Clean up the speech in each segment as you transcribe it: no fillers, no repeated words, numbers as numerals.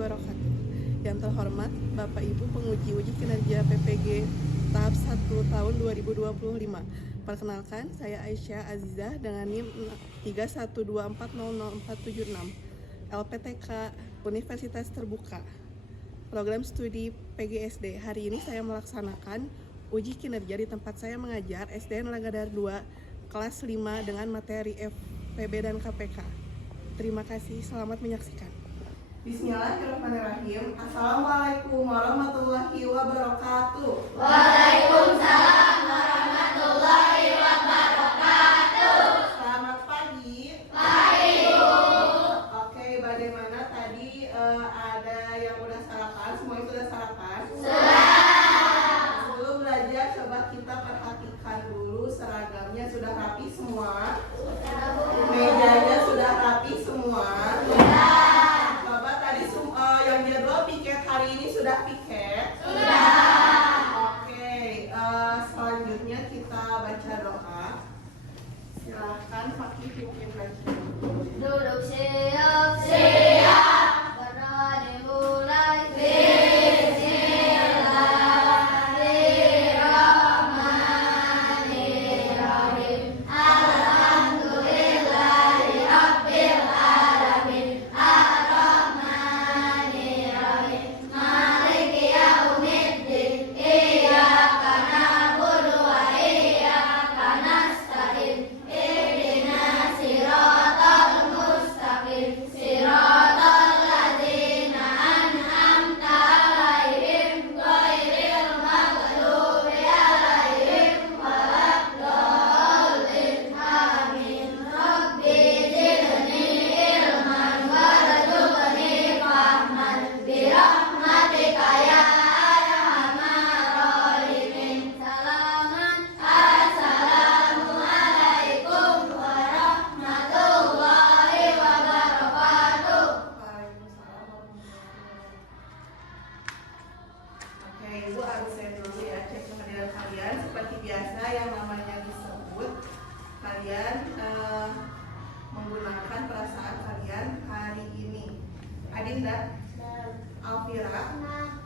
wabarakatuh. Yang terhormat Bapak Ibu penguji uji kinerja PPG tahap 1 tahun 2025. Perkenalkan, saya Aisyah Azizah dengan NIM 312400476, LPTK Universitas Terbuka, Program Studi PGSD. Hari ini saya melaksanakan uji kinerja di tempat saya mengajar SDN Langgadar 2 kelas 5 dengan materi FPB dan KPK. Terima kasih, selamat menyaksikan. Bismillahirrahmanirrahim. Assalamualaikum warahmatullahi wabarakatuh. Waalaikumsalam warahmatullahi wabarakatuh. Selamat pagi. Pagi, Bu. Oke, bagaimana tadi ada yang udah sarapan? Semua itu udah sarapan? Sudah. Sebelum belajar, coba kita perhatikan dulu seragamnya sudah rapi semua. Mejanya sudah rapi semua. Coba tadi yang jadwal piket hari ini sudah piket? Sudah. Oke, selanjutnya kita baca doa. Silahkan Fakih pimpin baca. Duduk siap. Berdoa dimulai. Bismillahirrahmanirrahim. Alhamdulillahi rabbil alamin. Ar-Rahmanirrahim. Maliki yaumiddin. Iyyaka na'budu wa iyyaka nasta'in. Ihdinas siratal mustaqim. Siratal ladzina an'amta 'alaihim ghairil maghdubi 'alaihim waladdallin. Amin. Rabbi zidni ilman warzuqni fahman birahmatika ya arhamar rahimin. Assalamualaikum warahmatullahi wabarakatuh. Oke, Ibu absen dulu ya, cek kehadiran kalian. Seperti biasa yang namanya disebut, kalian menggunakan perasaan kalian hari ini. Adinda, Alfira,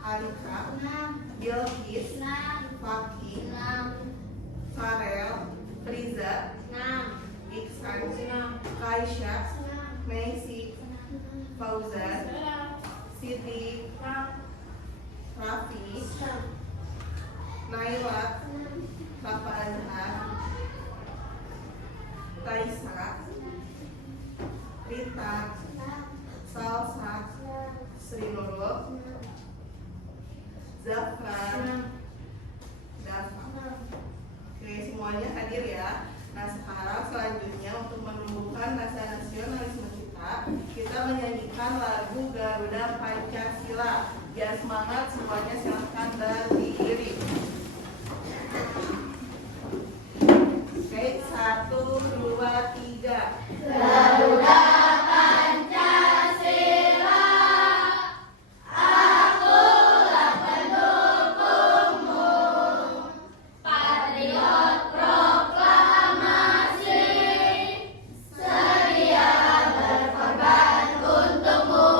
Alika, Bilkis, Fakih, Farel, Riza, Iksan, Kaisha, Meisi, Fauzan, Siti, Raffi, Naila, Papa Azhar, Taisa, Rita, Salsa, Sri Nurul, Zafran, Dafa. Oke, semuanya hadir ya. Nah, sekarang selanjutnya untuk menumbuhkan rasa nasionalisme kita menyanyikan lagu Garuda Pancasila. Biar semangat semuanya, silahkan berdiri. Oke, 1, 2, 3. Garuda Pancasila, akulah pendukungmu. Patriot proklamasi, sedia berkorban untukmu.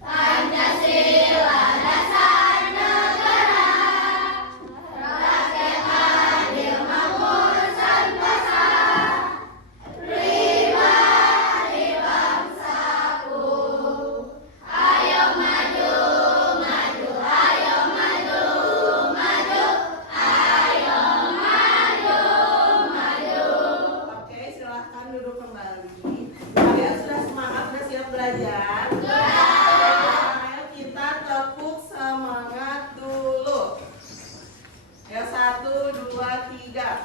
Pancasila dasar negara, rakyat adil makmur sentosa. Pribadi bangsaku, ayo maju, maju, ayo maju, maju, ayo maju, maju. Oke, silahkan duduk kembali. Kalian sudah semangat, sudah siap belajar? Ayo kita tepuk semangat dulu. Ya, 1, 2, 3.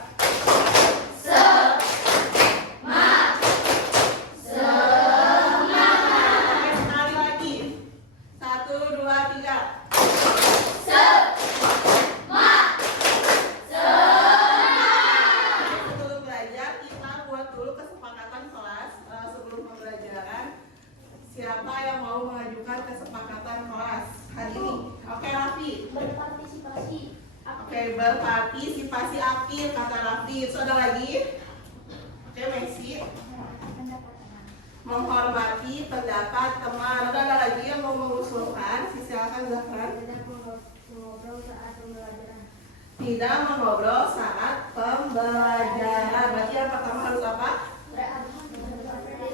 Semangat, semangat, Oke, sekali lagi. 1, 2, 3. semangat, semangat. Sebelum belajar, kita buat dulu kesepakatan kelas sebelum pembelajaran. Siapa yang mau mengajukan kesepakatan kelas hari ini? Oke, Raffi. Berpartisipasi. Oke, berpartisipasi aktif kata Raffi. Itu ada lagi? Oke, Messi. menghormati pendapat teman. Ada lagi yang mau mengusulkan? Silakan Zafran. Mengobrol saat pembelajaran. Tidak mengobrol saat pembelajaran. Berarti yang pertama harus apa?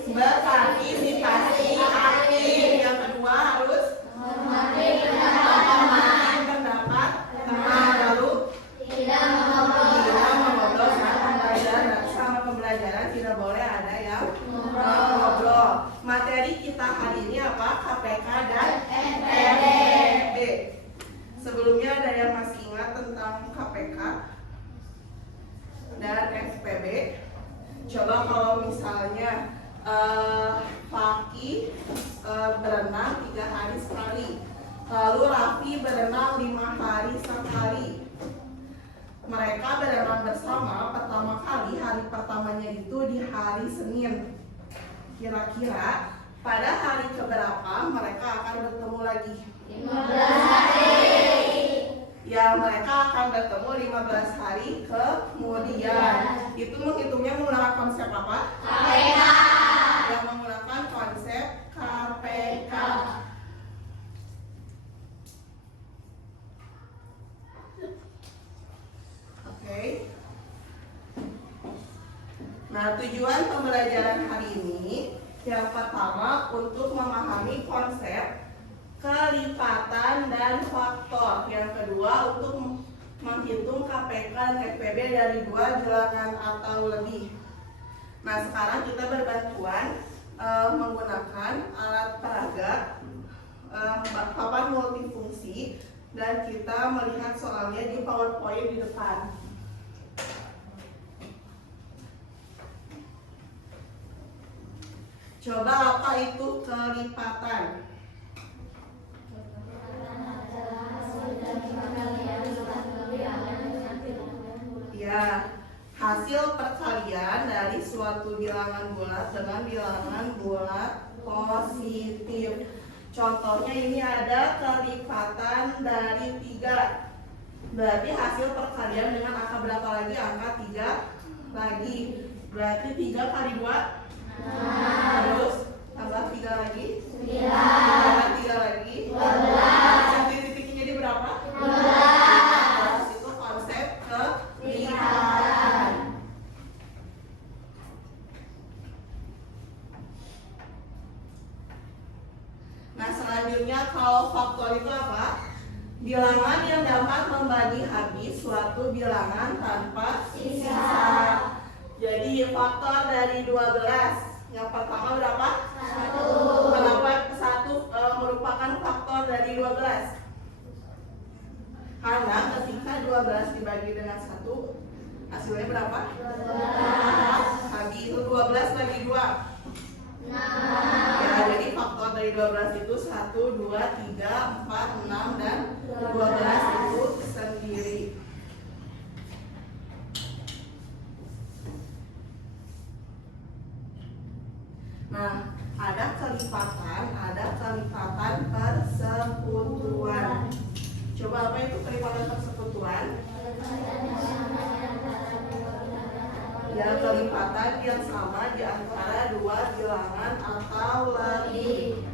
Berpartisipasi aktif. Yang kedua harus menghormati pendapat teman. Lalu Tidak mengobrol saat pembelajaran. Selama pembelajaran tidak boleh ada yang mengobrol. Materi kita hari ini apa? KPK dan FPB. Sebelumnya ada yang masih ingat tentang KPK dan FPB? Coba kalau misalnya Faki berenang 3 hari sekali, lalu Raffi berenang 5 hari sekali. Mereka berenang bersama pertama kali, hari pertamanya itu di hari Senin. Kira-kira pada hari keberapa mereka akan bertemu lagi? 15 hari. Ya, mereka akan bertemu 15 hari kemudian. Itu menghitungnya menggunakan konsep apa? KPK. Yang menggunakan konsep KPK. Oke. Nah, tujuan pembelajaran hari ini yang pertama untuk memahami konsep kelipatan dan faktor. Yang kedua untuk menghitung KPK dan FPB dari 2 bilangan atau lebih. Nah, sekarang kita berbantuan menggunakan alat peraga papan multifungsi dan kita melihat soalnya di PowerPoint di depan. Coba apa itu kelipatan? Ya, hasil perkalian dari suatu bilangan bulat dengan bilangan bulat positif. Contohnya ini ada kelipatan dari 3. Berarti hasil perkalian dengan angka berapa lagi? Angka 3 lagi. Berarti 3 kali 2 terus tambah 3 lagi 9, tambah 3 lagi 12. Titik-titiknya jadi berapa? 15. Itu konsep kelipatan. Nah, selanjutnya kalau faktor itu apa? Bilangan yang dapat membagi habis suatu bilangan tanpa sisa. Jadi faktor dari 12. Yang pertama berapa? 1. Kenapa 1 merupakan faktor dari 12? Karena ketika 12 dibagi dengan 1, hasilnya berapa? 12. Habis itu 12 bagi 2. 6. Ya, jadi faktor dari 12 itu 1, 2, 3, 4, 6, dan 12 itu sendiri. Nah, ada kelipatan persekutuan. Coba apa itu kelipatan persekutuan? Ya, kelipatan yang sama di antara 2 bilangan atau lebih.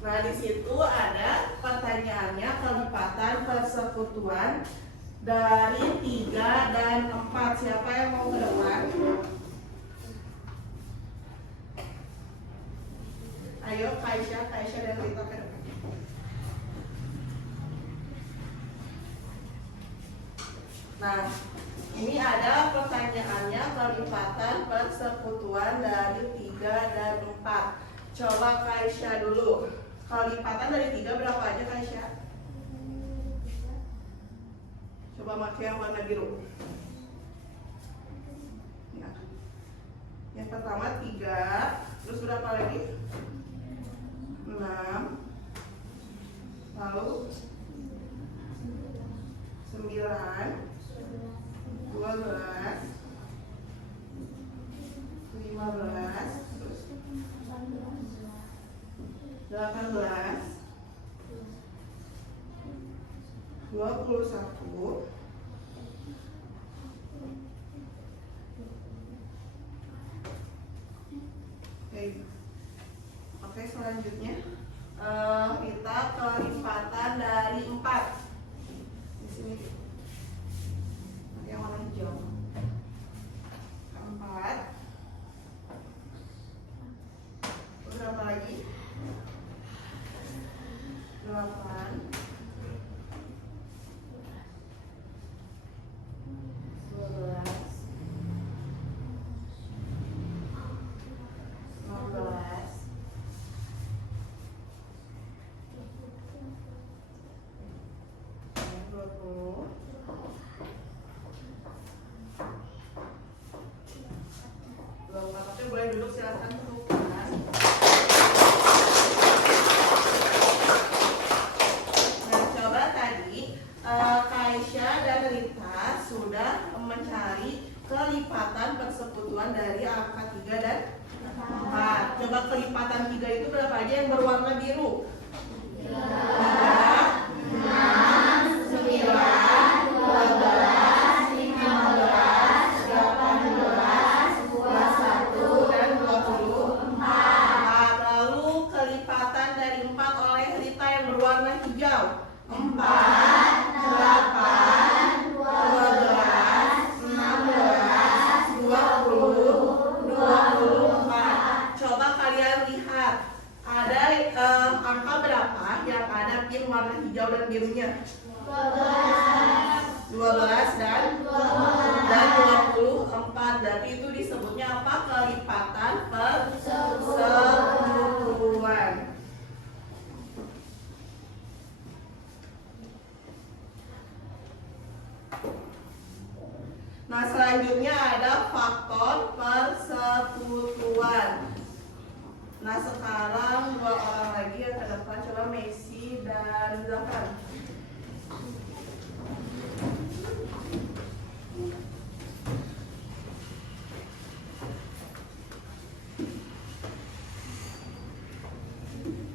Nah, di situ ada pertanyaannya kelipatan persekutuan dari 3 dan 4. Siapa yang mau ke depan? Ayo, Kaisha dan Rita ke depan. Nah, ini ada pertanyaannya kelipatan persekutuan dari 3 dan 4. Coba Kaisha dulu. Kelipatan dari 3 berapa aja, Kaisha? Coba pakai yang warna biru. Ya. Yang pertama 3, terus berapa lagi? 6, lalu 9, 12, 15, terus 18, 21, Oke, selanjutnya kita kelipatan dari 4. Di sini ada yang warna hijau. 4. Berapa lagi? 8. 12. 16. 20. 24. Oke, boleh duduk, silakan temukan. Nah, coba tadi Kaisya dan Rita sudah mencari kelipatan persekutuan dari angka 3 dan 4. Coba kelipatan 3 itu berapa aja yang berwarna biru? 3, 6, 9, 12, 15, 18, 21, dan 24. Lalu kelipatan dari 4 oleh Rita yang berwarna hijau. 4, 8, 12, 16, 20, 24. Coba kalian lihat, ada angka berapa yang ada pin warna hijau dan birunya? 12 dan 24. Berarti itu disebutnya apa? Kelipatan persekutuan. Nah, selanjutnya ada faktor persekutuan. Nah, sekarang 2 orang lagi yang ke depan, coba Messi dan Zafran.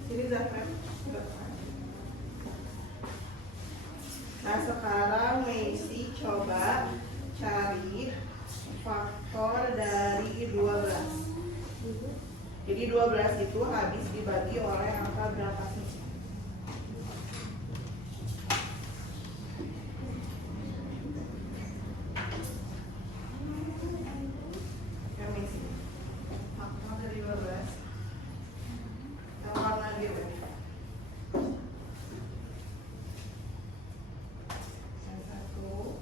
Sini Zafran. Nah, sekarang Messi coba cari faktor dari 12. Jadi 12 itu habis dibagi oleh angka berapa sih? Ya, Messi. Faktor dari 12. Yang warna biru. Yang 1.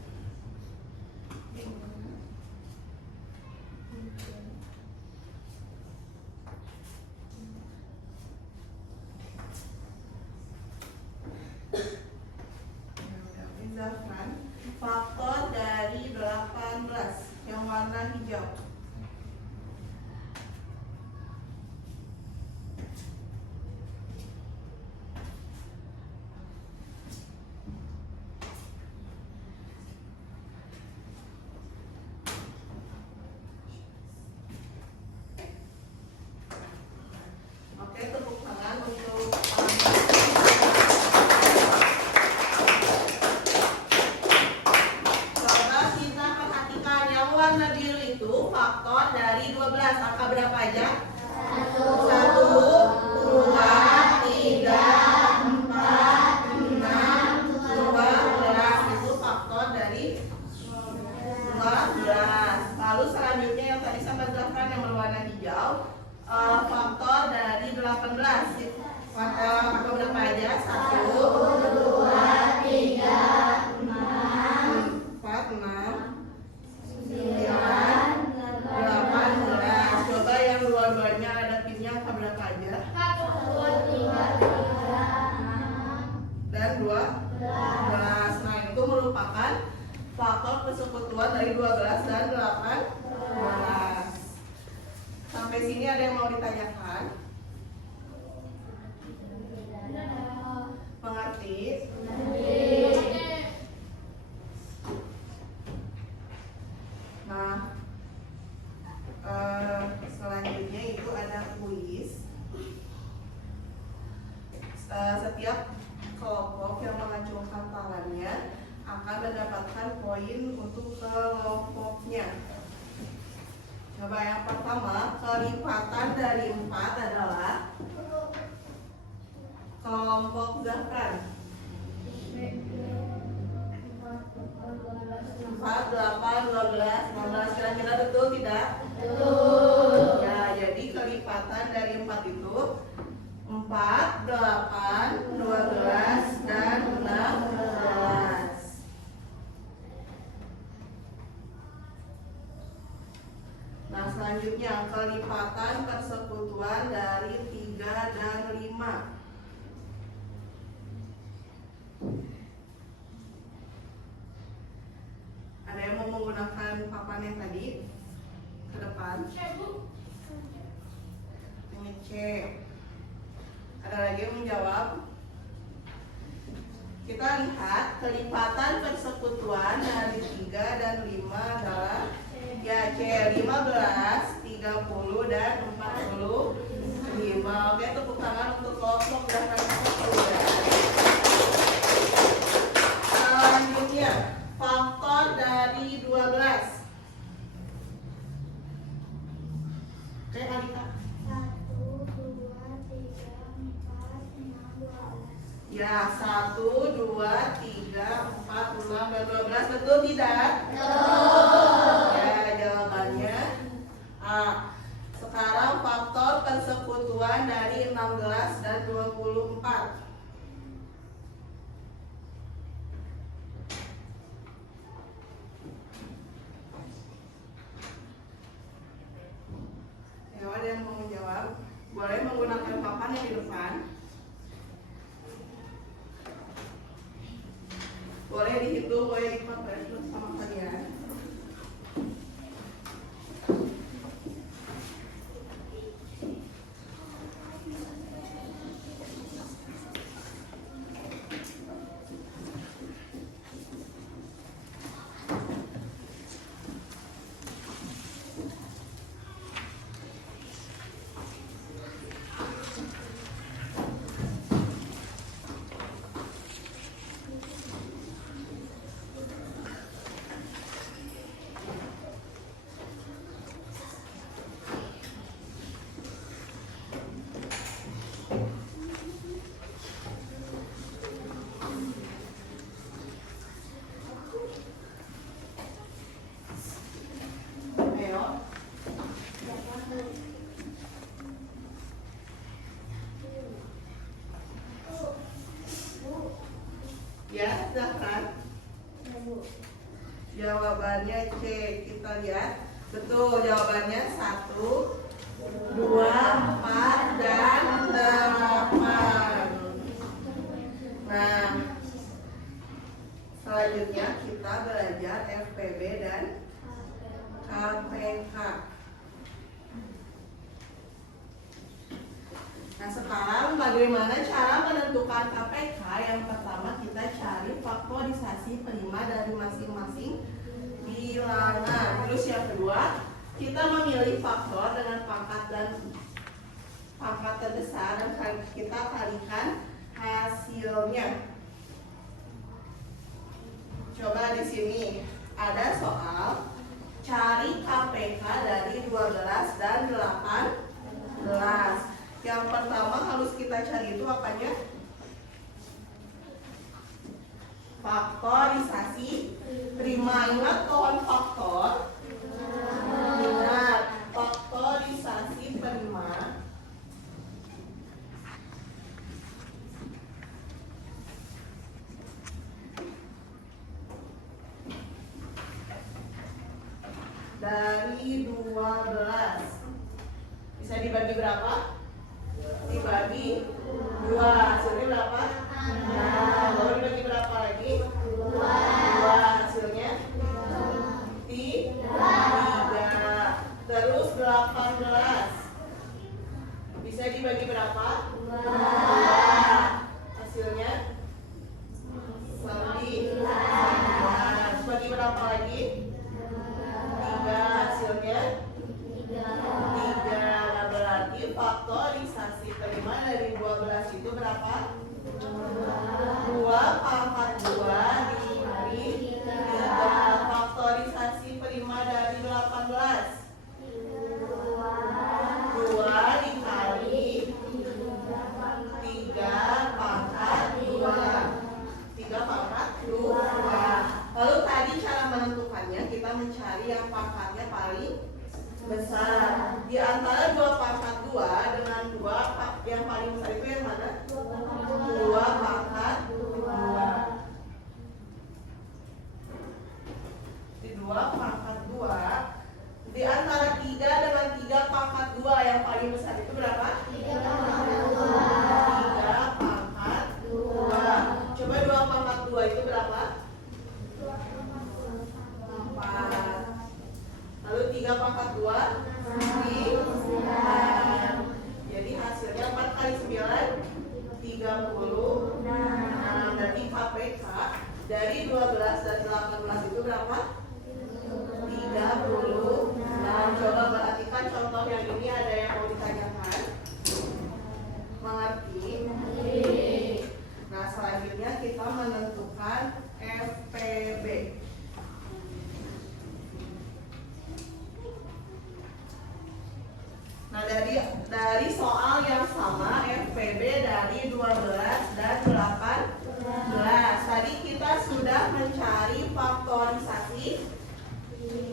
Zafran, faktor dari 18 yang warna hijau. Oke, tepuk tangan untuk coba kita perhatikan yang warna biru itu faktor dari 12. Angka berapa aja? 1, 2, 3, 4, 6, 12. Itu faktor dari 12. Lalu selanjutnya yang tadi sama Zafran yang berwarna hijau, faktor dari 18. Angka berapa aja? 1, 2, 3, 4, 6, 9, 18. Coba yang dua-duanya ada pinnya angka berapa aja? 1, 2, 3, 4, 6, dan 12. Nah, itu merupakan faktor persekutuan dari 12 dan 18. Sampai sini ada yang mau ditanyakan? Mengerti? Nah, selanjutnya itu ada kuis. Setiap kelompok yang mengacungkan tangannya akan mendapatkan poin untuk kelompoknya. Coba yang pertama, kelipatan dari 4 adalah kelompok Zahran. 4, 8, 12, 16, kira-kira betul tidak? Betul. Ya, jadi kelipatan dari 4 itu 4, 8, 12, dan 16. Nah, selanjutnya kelipatan persekutuan dari 3 dan 5. Ada yang mau menggunakan papan yang tadi ke depan? Ngecek. Ada lagi yang menjawab? Kita lihat kelipatan persekutuan dari 3 dan 5 adalah ya C, 15, 30, dan 45. Oke, tepuk tangan untuk kelompok Zahran 10. Selanjutnya faktor dari 12. Oke, Alika. 1, 2, 3, 4, 5, 12. Ya, 1, 2, 3, 4, 6, dan 12. Betul tidak? Betul. Ya, jawabannya A. Sekarang faktor persekutuan dari 16 dan 24. Ya, ada yang mau menjawab? Boleh menggunakan papan yang di depan. Boleh dihitung, boleh dikonversi sama kalian. Ayo. Ya, Zahran. Jawabannya C. Kita lihat. Betul, jawabannya 1, 2, 4, dan 8. Nah, selanjutnya kita belajar FPB dan KPK. Nah, sekarang bagaimana cara menentukan KPK? Yang pertama kita cari faktorisasi prima dari masing-masing bilangan. Terus yang kedua, kita memilih faktor dengan pangkat terbesar dan kita kalikan hasilnya. Coba di sini ada soal cari KPK dari 12 dan 18. Yang pertama harus kita cari itu apanya? Faktorisasi prima. Ingat kawan faktor? Ingat faktorisasi prima dari 12 bisa dibagi berapa? Dibagi 2, hasilnya berapa? Nah, baru dibagi berapa lagi? 2, hasilnya 3. Terus 18 bisa dibagi berapa? 2, hasilnya 9. Bagi berapa lagi? 3, hasilnya 3. Nah, berarti faktorisasi prima dari 12 itu berapa? 2 pangkat 2 pangkatnya paling besar. Di antara 2 pangkat 2 dengan 2 yang paling besar itu yang mana? 2 pangkat 2. Di 2 pangkat 2 di antara 3 dengan 3 pangkat 2 yang paling besar itu berapa? 3 pangkat 2. Coba 2 pangkat 2 itu berapa? 4. Lalu 3 pangkat 2 9. Jadi hasilnya 4 kali 9 30. Nah, berarti KPK dari 12 dan 18 itu berapa? 30. Nah, coba perhatikan contoh yang ini, ada yang mau ditanyakan? Mengerti? Nah, selanjutnya kita menentukan FPB. Nah, dari soal yang sama, FPB dari 12 dan 18. Tadi kita sudah mencari faktorisasi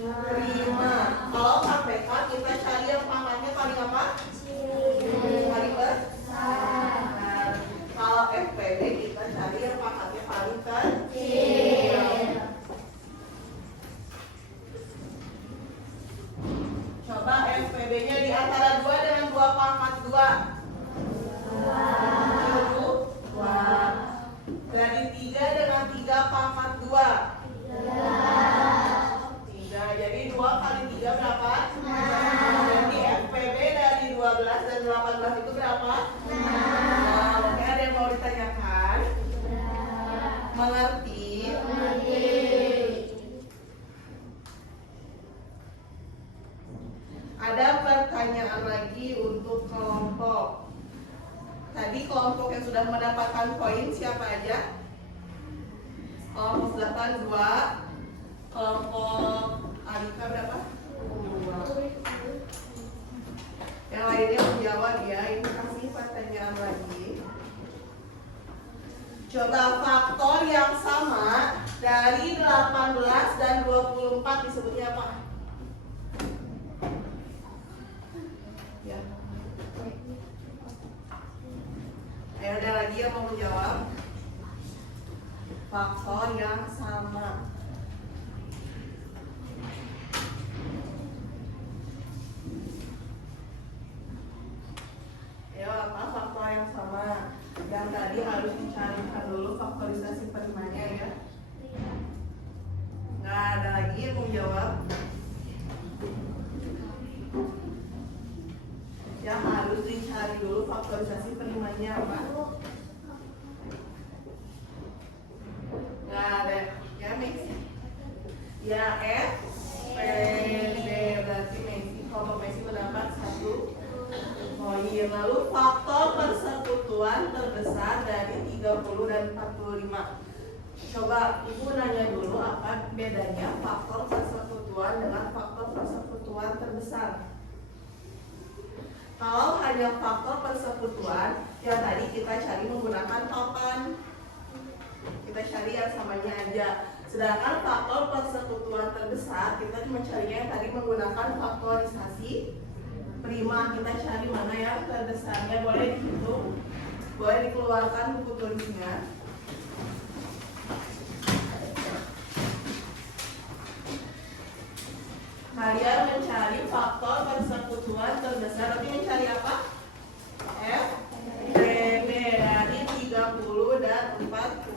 prima. Kalau KPK kita cari yang pangkatnya paling apa? Paling besar. Nah, kalau FPB kita cari yang pangkatnya paling kecil. Coba FPB-nya di antara 2 dengan 2 pangkat 2. 2. Dari 3 dengan 3 pangkat 2. 3. Jadi 2 kali 3 berapa? 6. Jadi FPB dari 12 dan 18 itu berapa? 6. Nah, oke, ada yang mau ditanyakan? Mengerti? Ada pertanyaan lagi untuk kelompok. Tadi kelompok yang sudah mendapatkan poin siapa aja? Kelompok 82. Kelompok Alika berapa? 2. Yang lainnya menjawab ya. Ini kasih pertanyaan lagi. Coba faktor yang sama dari 18 dan 24 disebutnya apa? Ya. Ayo, ada lagi yang mau menjawab? Faktor yang sama. Ya, apa faktor yang sama? Yang tadi harus dicarikan dulu faktorisasi primanya ya. Nggak ada lagi yang mau jawab. Yang harus dicari dulu faktorisasi primanya apa? Nggak ada. Ya, Messi. Ya, F, P, D. Berarti Messi, kelompok Messi mendapat 1 poin. Lalu faktor persekutuan terbesar dari 30 dan 45. Coba Ibu nanya dulu apa bedanya faktor persekutuan dengan faktor persekutuan terbesar. Kalau hanya faktor persekutuan, yang tadi kita cari menggunakan papan. Kita cari yang samanya aja. Sedangkan faktor persekutuan terbesar, kita cuma carinya yang tadi menggunakan faktorisasi prima. Kita cari mana yang terbesarnya. Boleh dihitung, boleh dikeluarkan buku tulisnya. Kalian mencari faktor persekutuan terbesar. Tapi mencari apa? F, P, B dari 30 dan 45.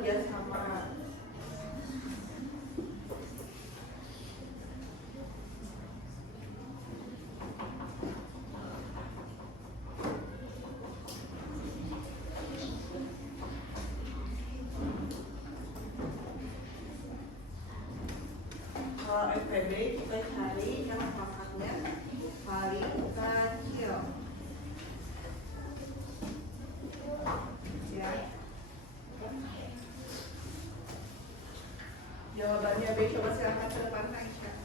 kerjasama. Kalau FPB kita cari yang pangkatnya paling kecil. Ya. Jawabannya B, coba silakan ke depan Aisyah.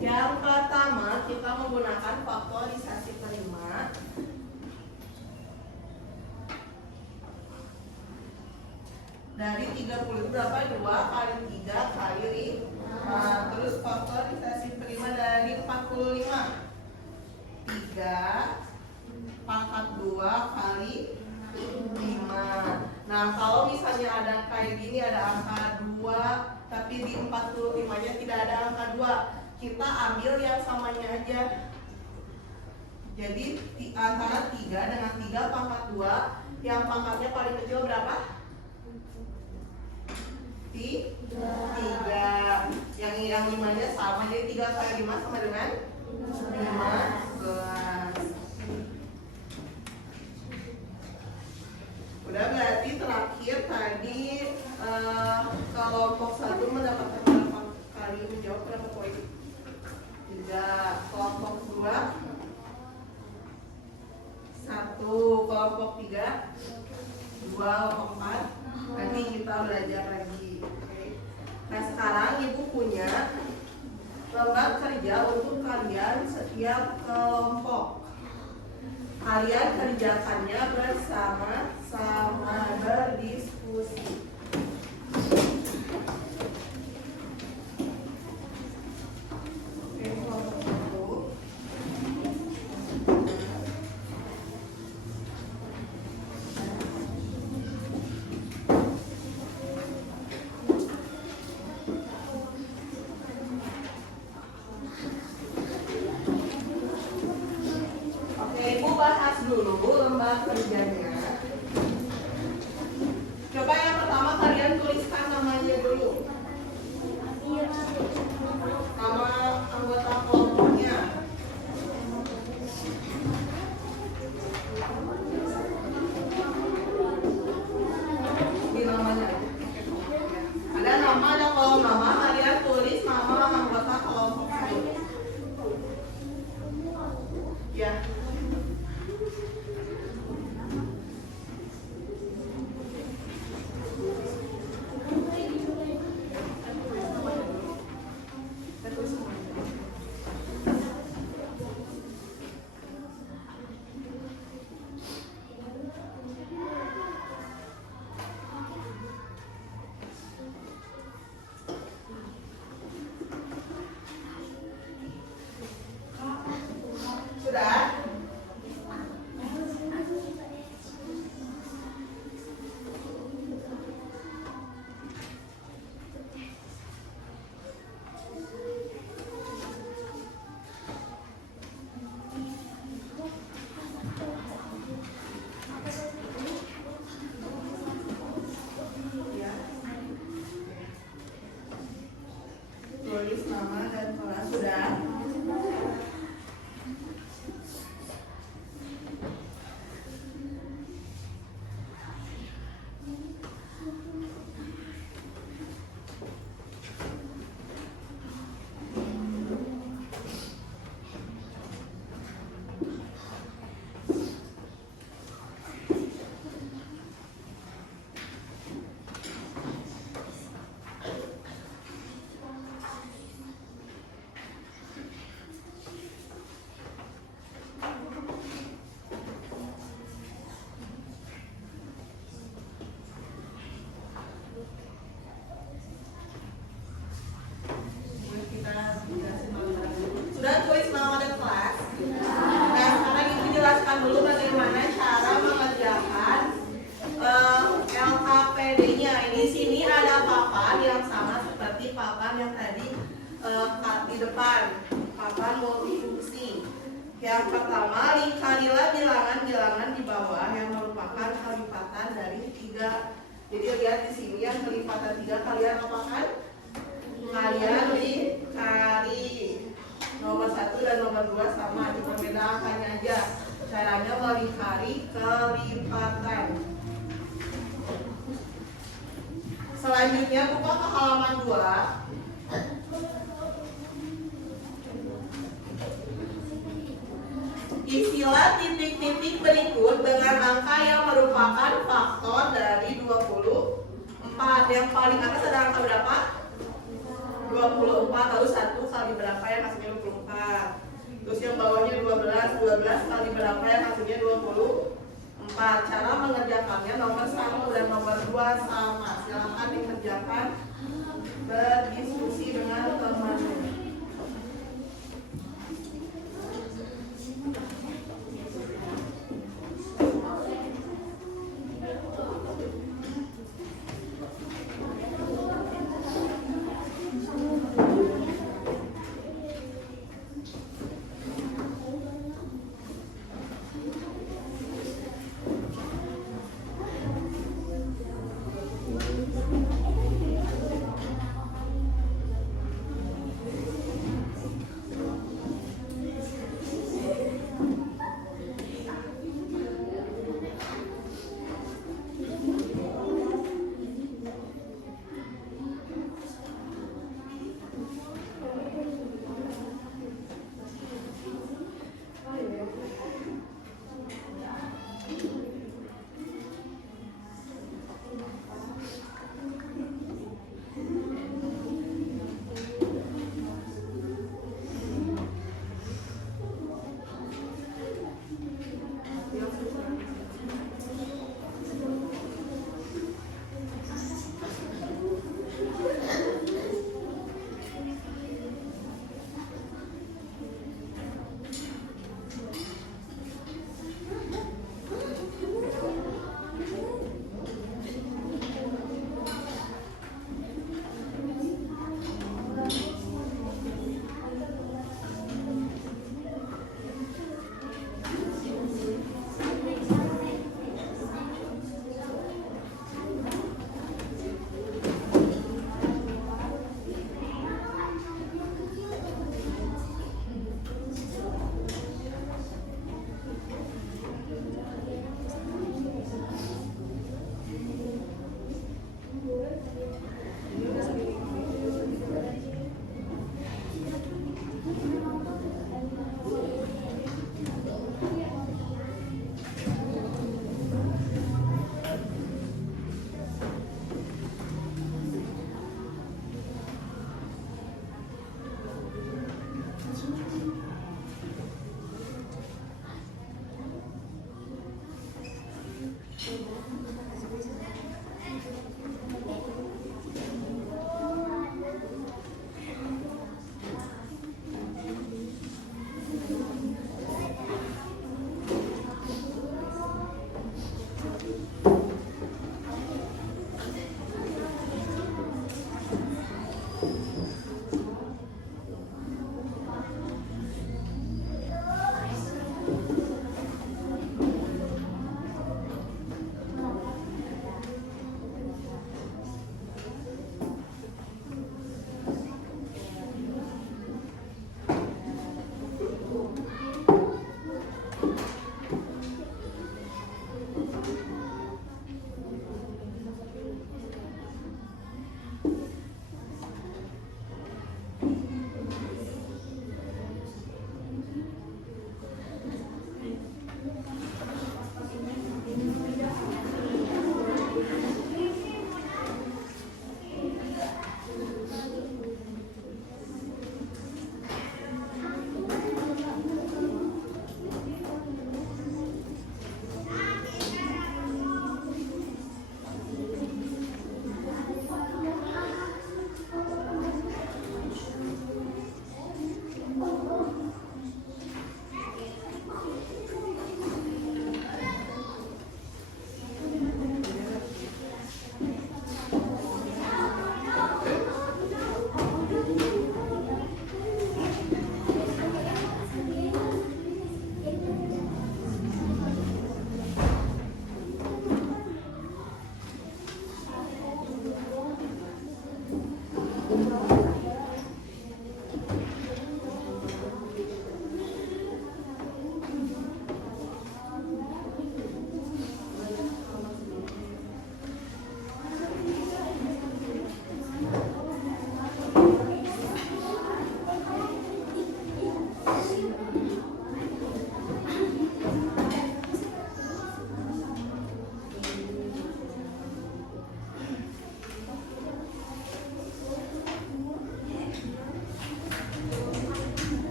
Yang pertama kita menggunakan faktorisasi kelima. Dari 30 itu berapa? 2 kali 3 kali 5. Terus faktorisasi prima dari 45. 3 pangkat 2 kali 5. Nah, kalau misalnya ada kayak gini, ada angka 2 tapi di 45-nya tidak ada angka 2, kita ambil yang samanya aja. Jadi antara 3 dengan 3 pangkat 2, yang pangkatnya paling kecil berapa? 3. Yang 5-nya sama, jadi 3 kali 5 sama dengan 15. Udah, berarti terakhir tadi kelompok 1 mendapatkan berapa kali menjawab, berapa poin? 3. Kelompok 2 1. Kelompok 3 2. Kelompok 4 nanti kita belajar lagi. Oke. Nah, sekarang ibu punya lembar kerja untuk kalian setiap kelompok. Kalian kerjakannya bersama-sama, berdiskusi. Oke, kelompok 1. Bahas dulu lembar kerjanya. Coba yang pertama kalian tuliskan namanya dulu. Nama anggota kelompoknya. depan. Papan multifungsi. Yang pertama, kalilah bilangan-bilangan di bawah yang merupakan kelipatan dari 3. Jadi lihat di sini yang kelipatan 3 kalian apakan? Kalian dikali. Nomor 1 dan nomor 2 sama, diperbedakannya aja. Caranya melingkari kelipatan. Selanjutnya buka ke halaman 2. Isilah titik-titik berikut dengan angka yang merupakan faktor dari 24. Yang paling atas ada angka berapa? 24. Lalu 1 kali berapa yang hasilnya 24. Terus yang bawahnya 12. 12 kali berapa yang hasilnya 24. Cara mengerjakannya nomor 1 dan nomor 2 sama. Silahkan dikerjakan, berdiskusi dengan teman.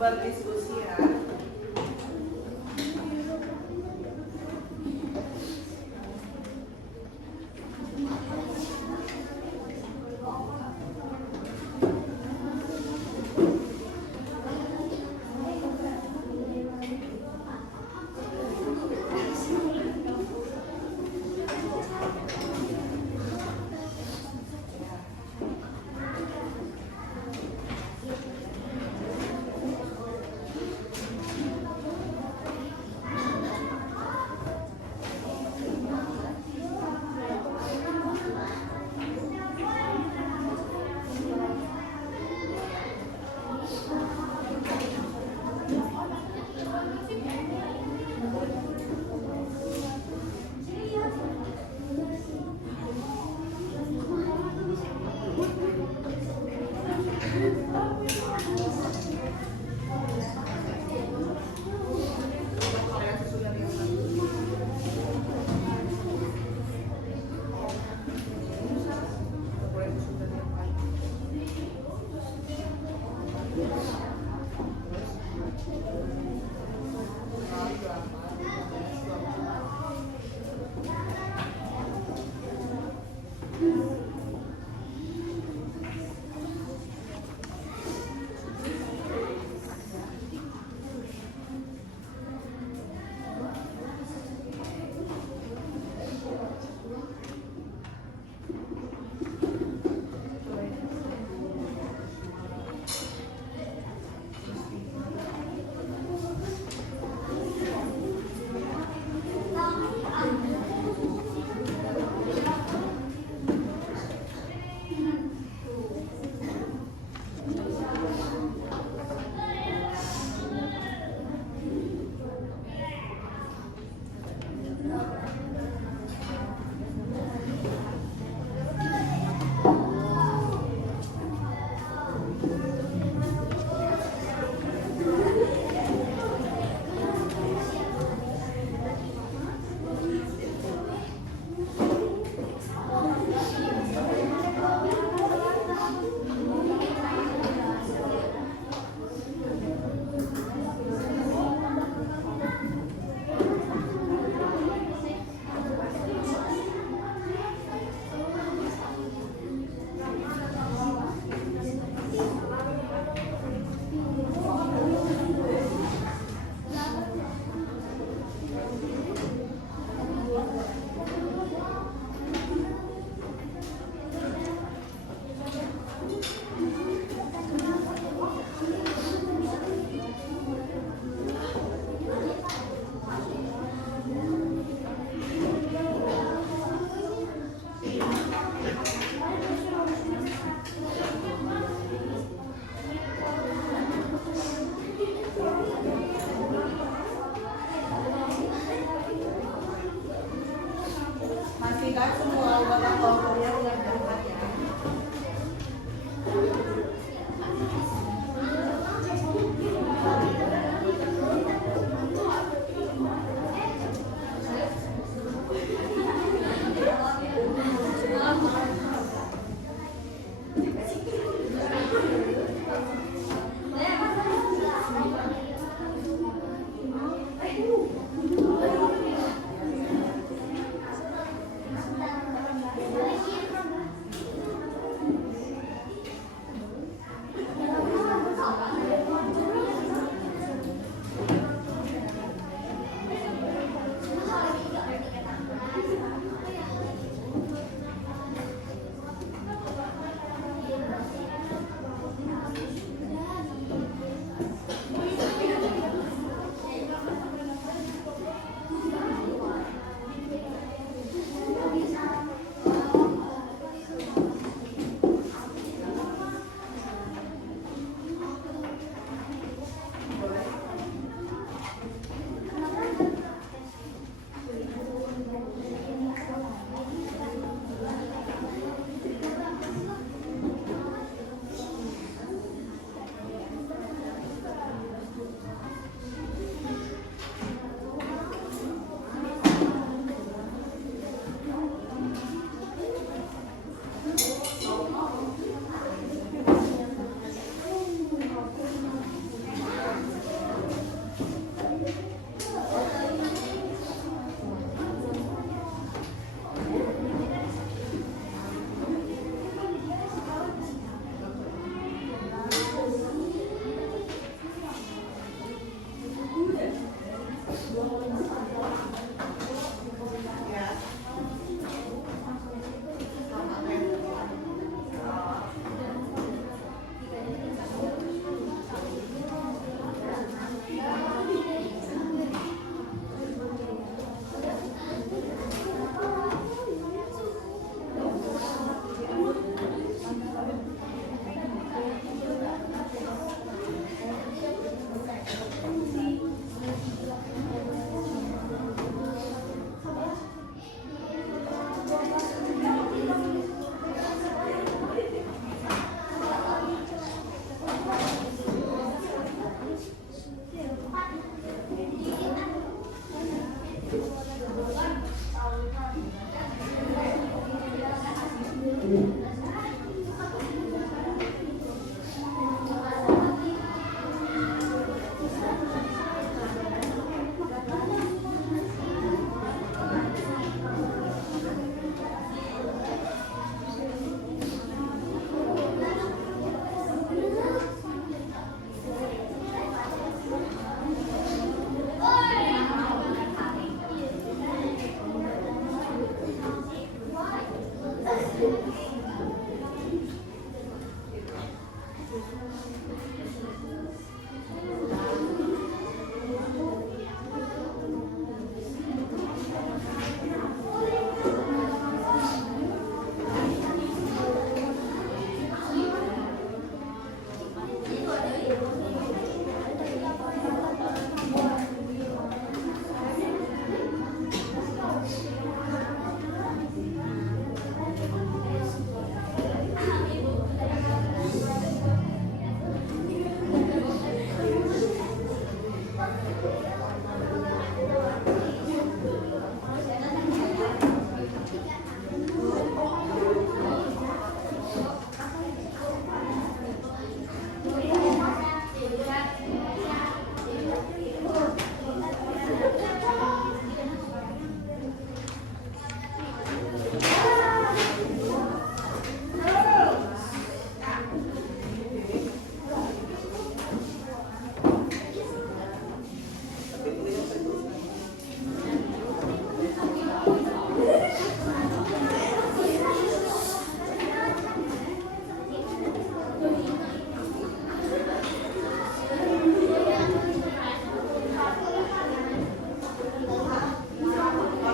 berdiskusi ya. Pastikan semua anggota kelompoknya mengerjakan ya.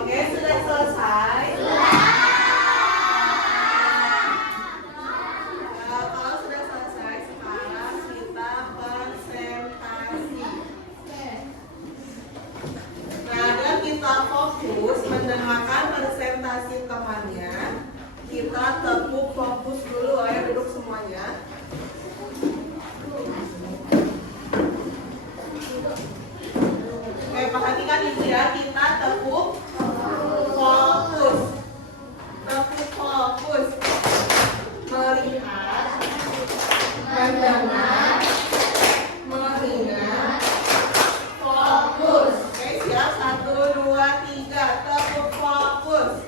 Oke, sudah selesai. Kalau sudah selesai, sekarang kita presentasi. Nah, dan kita fokus mendengarkan presentasi temannya. Kita tepuk fokus dulu, ayo duduk semuanya. Oke, perhatikan ibu ya, kita tepuk fokus. Tepuk fokus. Melihat, mendengar, mengingat, fokus. Oke, siap? 1, 2, 3, tepuk fokus.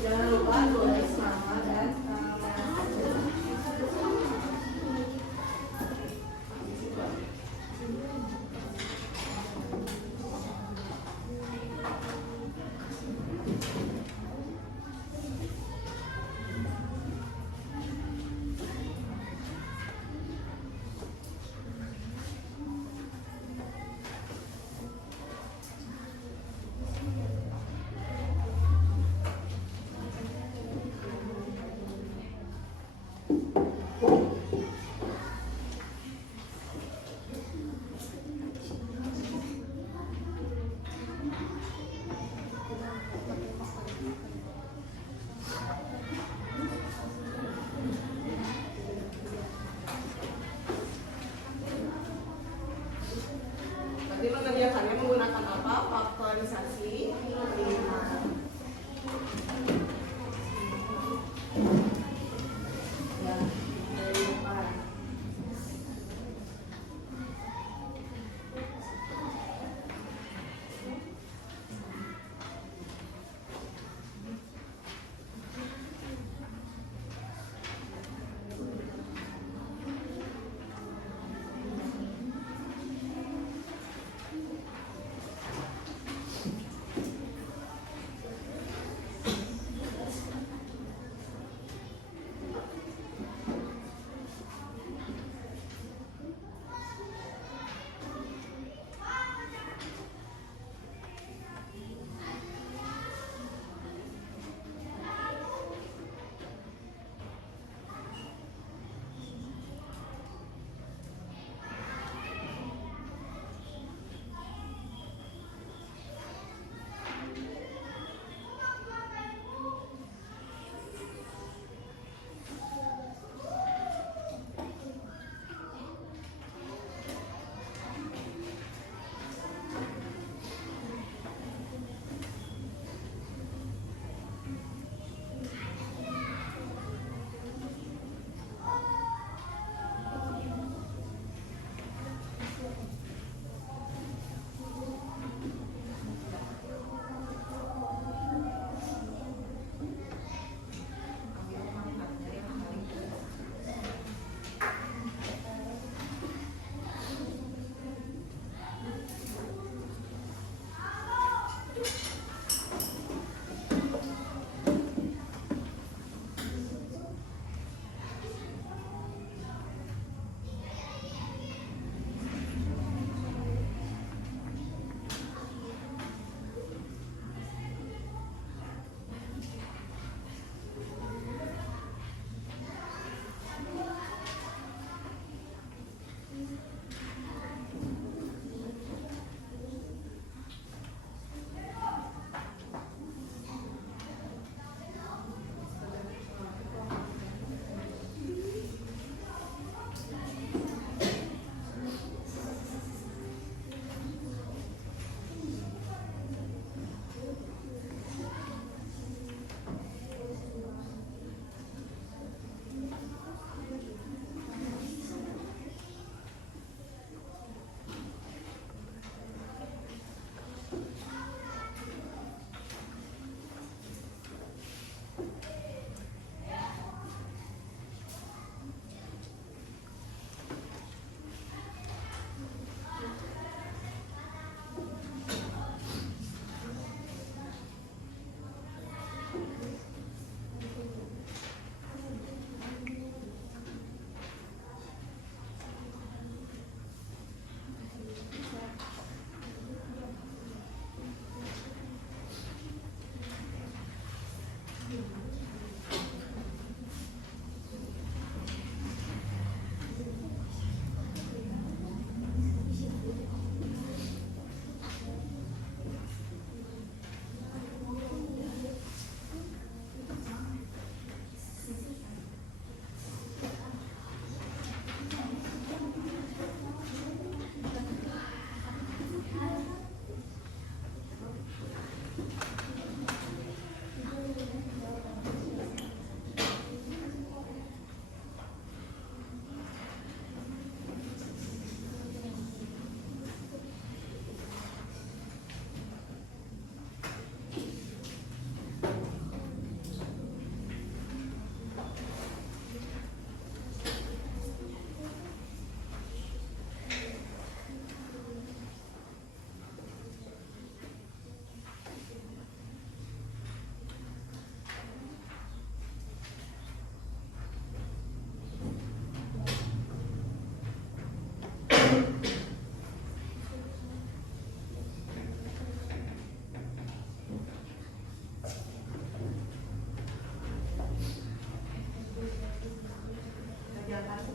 Jangan lupa tulis nama dan tanggal lahir.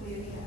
sendiri ya.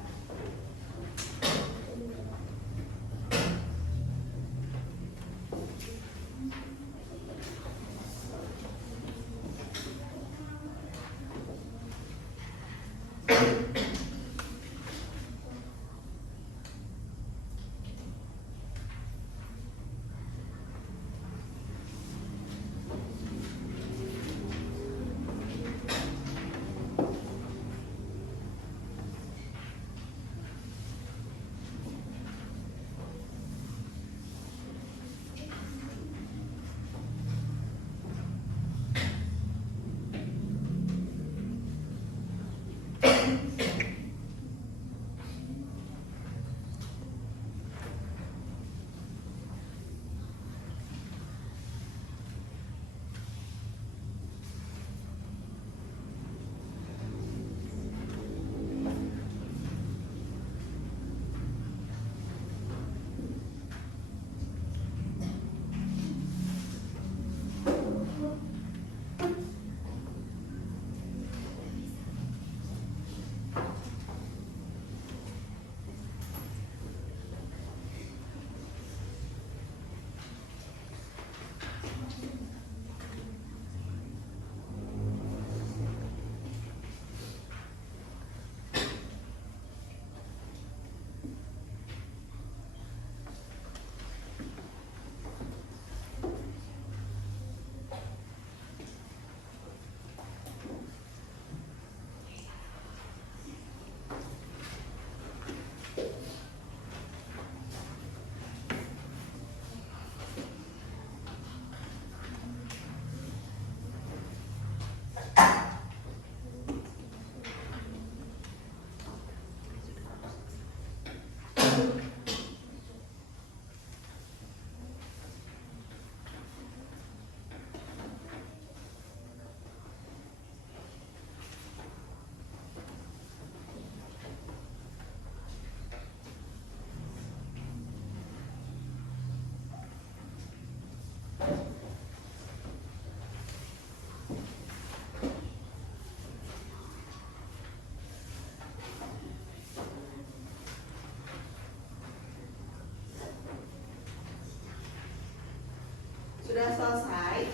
Sudah selesai?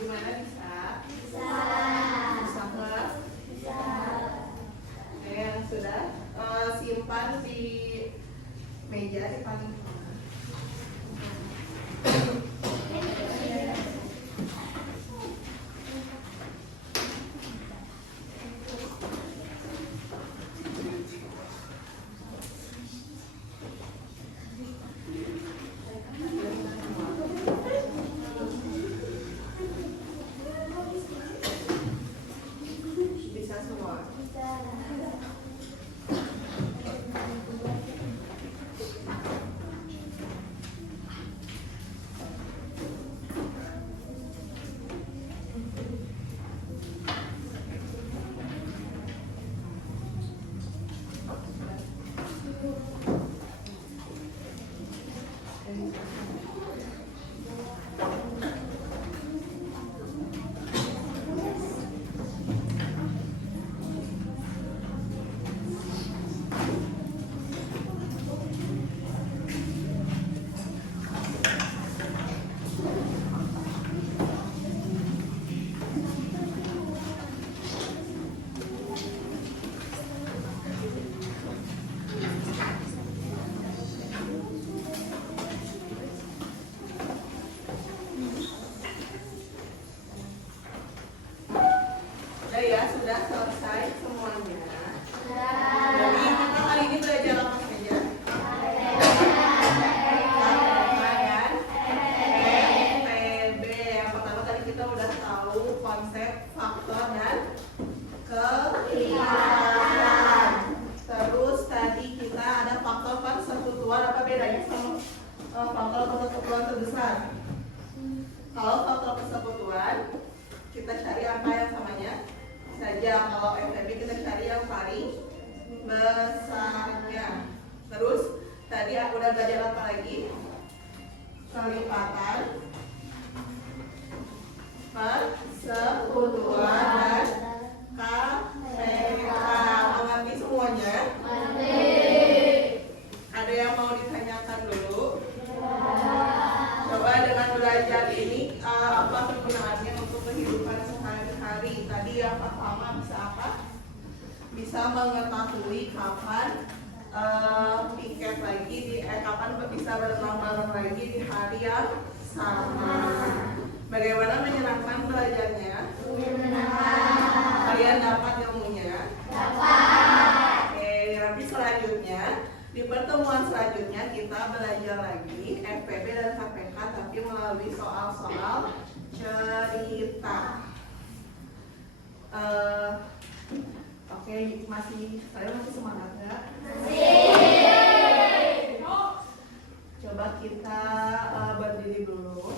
Gimana bisa? Bisa nggak? Oke, yang sudah simpan di meja di paling tengah. Bisa semua. Udah ya, sudah selesai semuanya. Jadi kita kali ini belajar apa saja? Dan FPB. Yang pertama tadi kita udah tahu konsep faktor dan kelipatan. Terus tadi kita ada faktor persekutuan. Apa bedanya sama faktor persekutuan terbesar? Kalau faktor persekutuan kita cari angka yang samanya saja. Kalau FEB kita cari yang paling besarnya. Terus tadi aku udah belajar apa lagi? Kelipatan, persekutuan, dan KPK. mengetahui kapan piket lagi kapan bisa berenang bareng lagi di hari yang sama. Bagaimana menyenangkan belajarnya? Kalian dapat ilmunya? Oke, nanti selanjutnya di pertemuan selanjutnya kita belajar lagi FPB dan KPK tapi melalui soal-soal cerita. Oke, kalian masih semangat nggak? Coba kita berdiri dulu.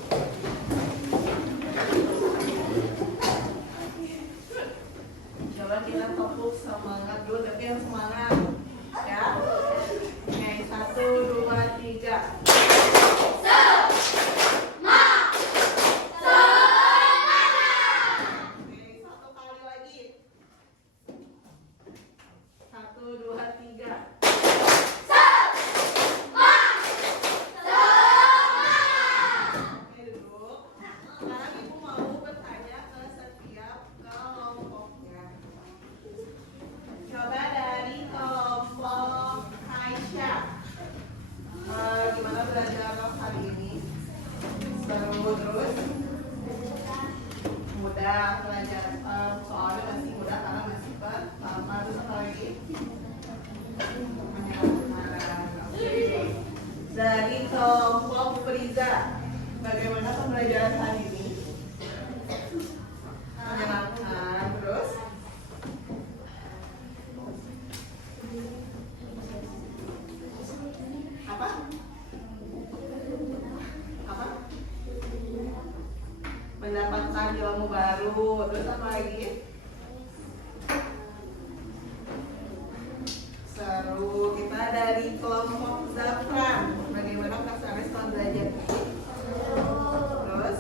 Coba kita fokus semangat dulu, tapi yang semangat ya. Oke, 1, 2, 3. Oke, 1 kali lagi. 1, 2, 3. Oke, duduk. Sekarang ibu mau bertanya ke setiap kelompoknya. Coba dari kelompok Aisyah. Gimana belajar hari ini? Seru terus? Mudah belajar. Soalnya masih mudah karena masih pertama. Terus apa lagi? Oke. Dari kelompok Friza, bagaimana pembelajaran hari ini? Menyenangkan. Terus? Apa? Apa? Mendapatkan ilmu baru. Terus apa lagi? Seru. Kita dari kelompok Zafran, bagaimana perasaannya setelah belajar ini? Terus?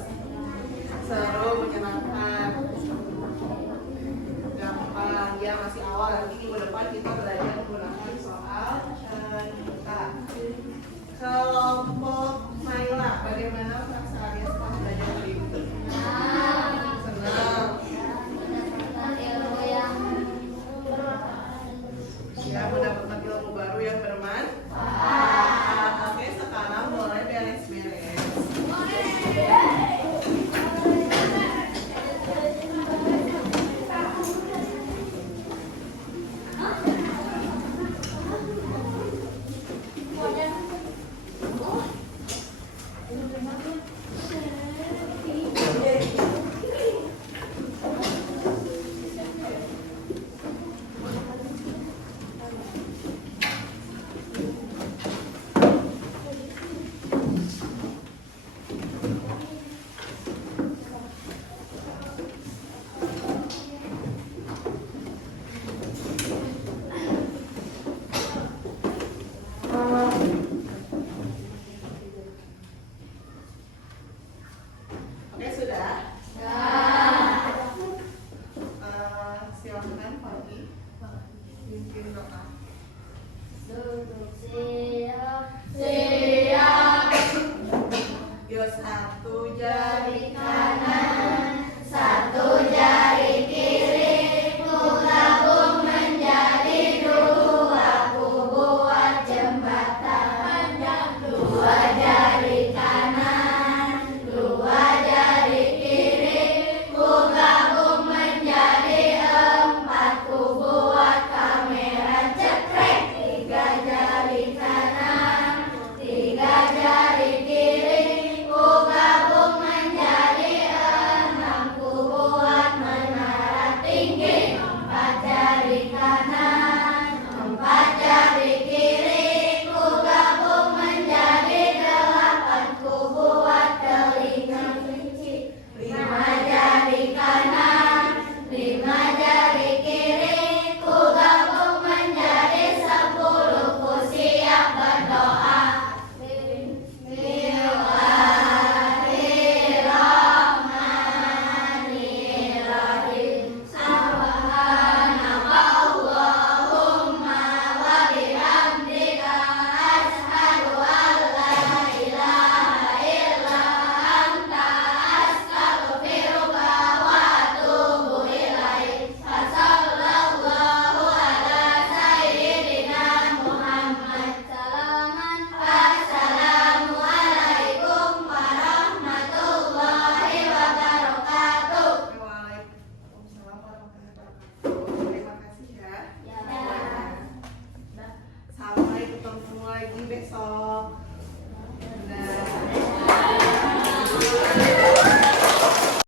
Seru, menyenangkan. Gampang, ya masih awal lagi